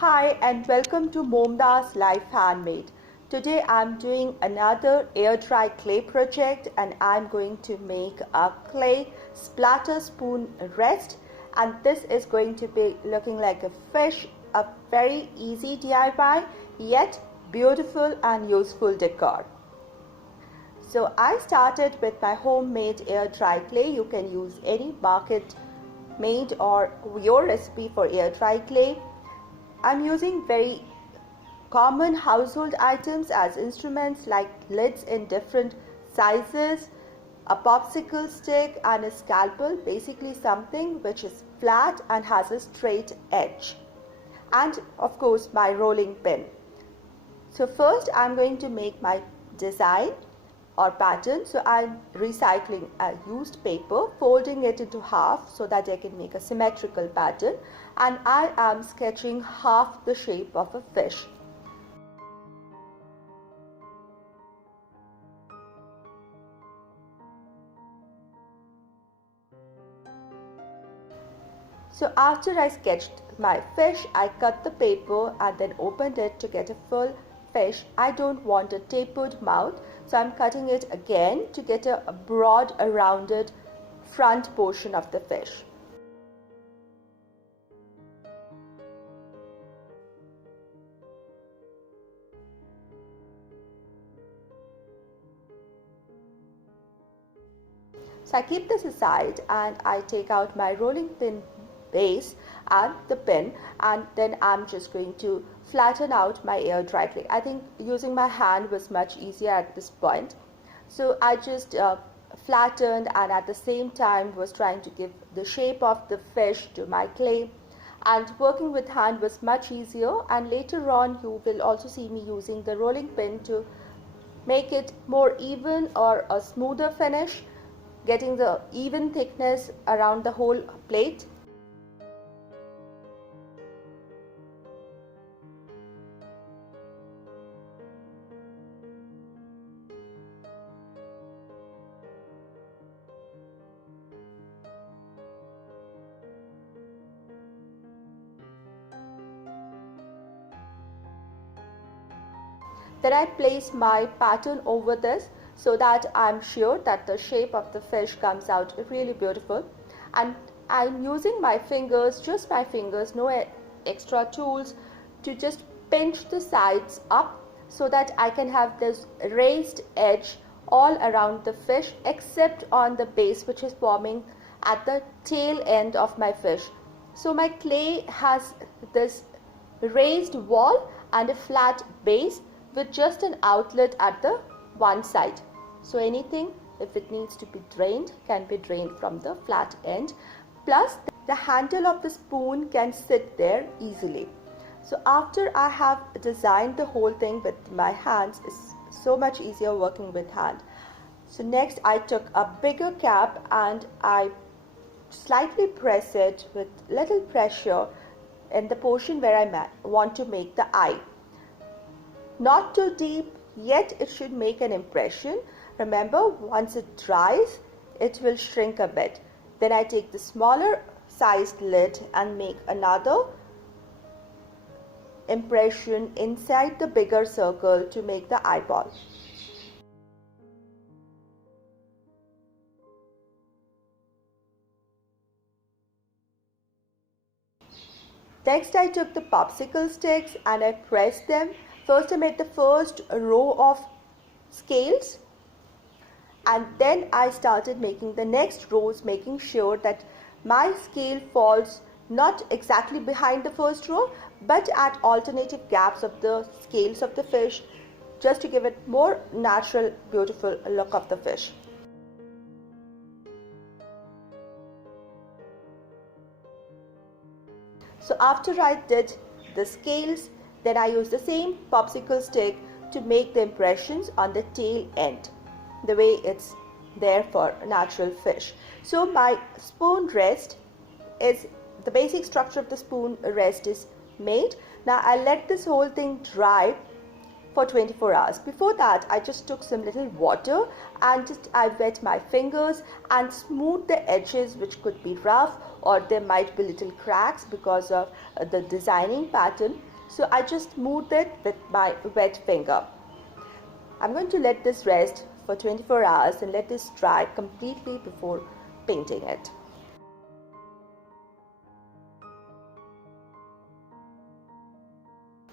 Hi and welcome to Momda's Life Handmade. Today I'm doing another air dry clay project and I'm going to make a clay splatter spoon rest, and this is going to be looking like a fish, a very easy DIY yet beautiful and useful decor. So I started with my homemade air dry clay. You can use any market made or your recipe for air dry clay. I'm using very common household items as instruments like lids in different sizes, a popsicle stick and a scalpel, basically something which is flat and has a straight edge, and of course my rolling pin. So first I'm going to make my design or pattern. So I'm recycling a used paper, folding it into half so that I can make a symmetrical pattern, and I am sketching half the shape of a fish. So after I sketched my fish, I cut the paper and then opened it to get a full fish. I don't want a tapered mouth, so I'm cutting it again to get a broad, rounded front portion of the fish. So I keep this aside and I take out my rolling pin base and the pin, and then I'm just going to flatten out my air dry clay. I think using my hand was much easier at this point. So I just flattened and at the same time was trying to give the shape of the fish to my clay, and working with hand was much easier, and later on you will also see me using the rolling pin to make it more even or a smoother finish, getting the even thickness around the whole plate. Then I place my pattern over this so that I'm sure that the shape of the fish comes out really beautiful. And I'm using my fingers, just my fingers, no extra tools, to just pinch the sides up so that I can have this raised edge all around the fish except on the base, which is forming at the tail end of my fish. So my clay has this raised wall and a flat base with just an outlet at the one side. So anything, if it needs to be drained, can be drained from the flat end. Plus the handle of the spoon can sit there easily. So after I have designed the whole thing with my hands, it's so much easier working with hand. So next I took a bigger cap and I slightly press it with little pressure in the portion where I want to make the eye. Not too deep, yet it should make an impression. Remember, once it dries, it will shrink a bit. Then I take the smaller sized lid and make another impression inside the bigger circle to make the eyeball. Next I took the popsicle sticks and I pressed them. First I made the first row of scales, and then I started making the next rows, making sure that my scale falls not exactly behind the first row but at alternative gaps of the scales of the fish, just to give it more natural, beautiful look of the fish. So after I did the scales, then I used the same popsicle stick to make the impressions on the tail end, the way it's there for natural fish. So my spoon rest is, the basic structure of the spoon rest is made. Now I let this whole thing dry for 24 hours. Before that I just took some little water and I wet my fingers and smoothed the edges, which could be rough or there might be little cracks because of the designing pattern. So I just smoothed it with my wet finger. I'm going to let this rest for 24 hours and let this dry completely before painting it.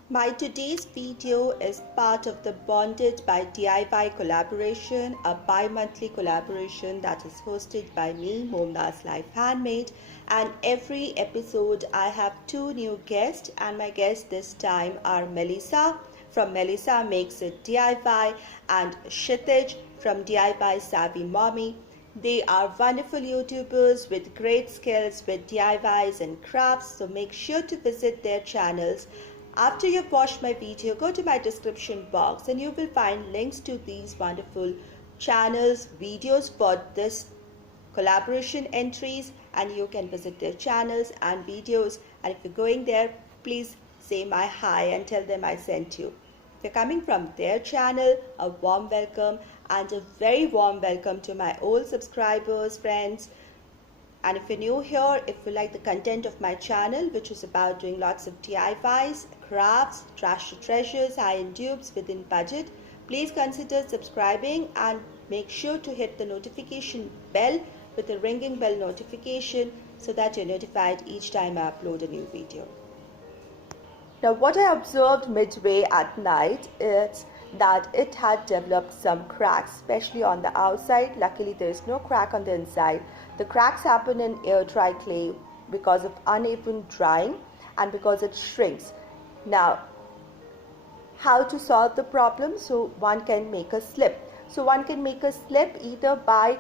My today's video is part of the Bonded by DIY collaboration, a bi-monthly collaboration that is hosted by me, Momna's Life Handmade, and every episode I have two new guests, and my guests this time are Melissa from Melissa Makes It DIY and Kshitij from DIY Savvy Mommy. They are wonderful YouTubers with great skills with DIYs and crafts, so make sure to visit their channels. After you've watched my video, go to my description box and you will find links to these wonderful channels, videos for this collaboration entries, and you can visit their channels and videos. And if you're going there, please say my hi and tell them I sent you. If you're coming from their channel, a warm welcome and a very warm welcome to my old subscribers, friends. And if you're new here, if you like the content of my channel, which is about doing lots of DIYs, crafts, trash to treasures, high-end dupes within budget, please consider subscribing and make sure to hit the notification bell with a ringing bell notification so that you're notified each time I upload a new video. Now, what I observed midway at night is that it had developed some cracks, especially on the outside. Luckily, there is no crack on the inside. The cracks happen in air dry clay because of uneven drying and because it shrinks. Now, how to solve the problem? So one can make a slip. So one can make a slip either by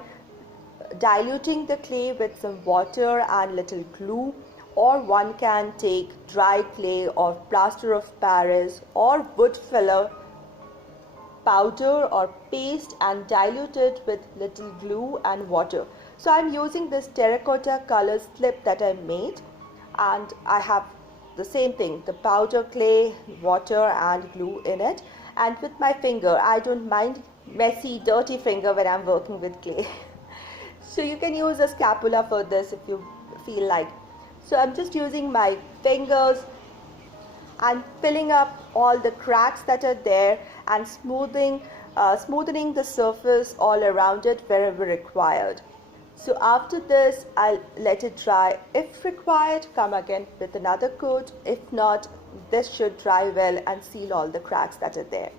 diluting the clay with some water and little glue, or one can take dry clay or plaster of Paris or wood filler powder or paste and dilute it with little glue and water. So I'm using this terracotta color slip that I made, and I have the same thing, the powder clay, water and glue in it, and with my finger. I don't mind messy, dirty finger when I'm working with clay. So you can use a scapula for this if you feel like. So I'm just using my fingers and filling up all the cracks that are there and smoothing the surface all around it wherever required. So after this, I'll let it dry. If required, come again with another coat. If not, this should dry well and seal all the cracks that are there.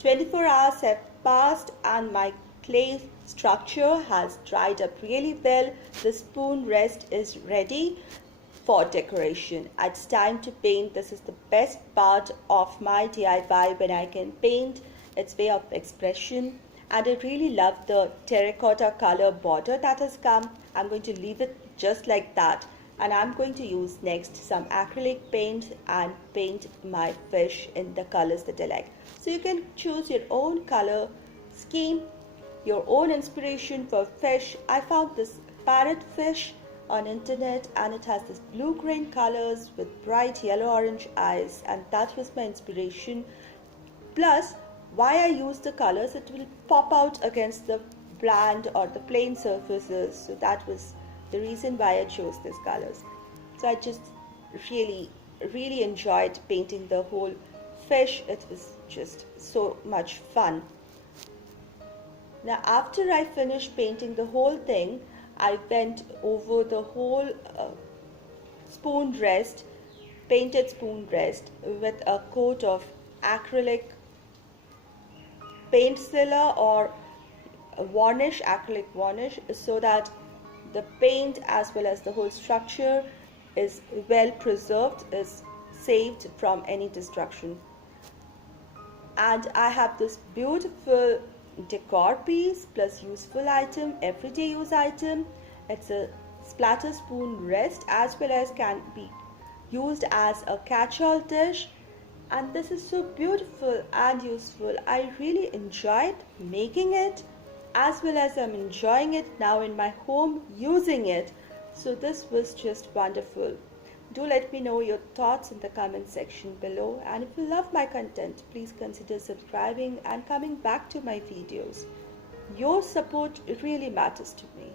24 hours have passed and my clay structure has dried up really well. The spoon rest is ready for decoration. It's time to paint. This is the best part of my DIY, when I can paint. It's way of expression, and I really love the terracotta color border that has come. I'm going to leave it just like that, and I'm going to use next some acrylic paint and paint my fish in the colors that I like. So you can choose your own color scheme, your own inspiration for fish. I found this parrot fish on internet, and it has this blue-green colors with bright yellow-orange eyes, and that was my inspiration. Plus, why I use the colors, it will pop out against the bland or the plain surfaces, so that was the reason why I chose these colors. So I just really enjoyed painting the whole fish. It was just so much fun. Now after I finished painting the whole thing, I went over the whole spoon rest, painted spoon rest, with a coat of acrylic paint sealer or varnish, acrylic varnish, so that the paint as well as the whole structure is well preserved, is saved from any destruction. And I have this beautiful decor piece plus useful item, everyday use item. It's a splatter spoon rest, as well as can be used as a catch-all dish, and this is so beautiful and useful. I really enjoyed making it, as well as I'm enjoying it now in my home using it. So this was just wonderful. Do let me know your thoughts in the comment section below, and if you love my content, please consider subscribing and coming back to my videos. Your support really matters to me.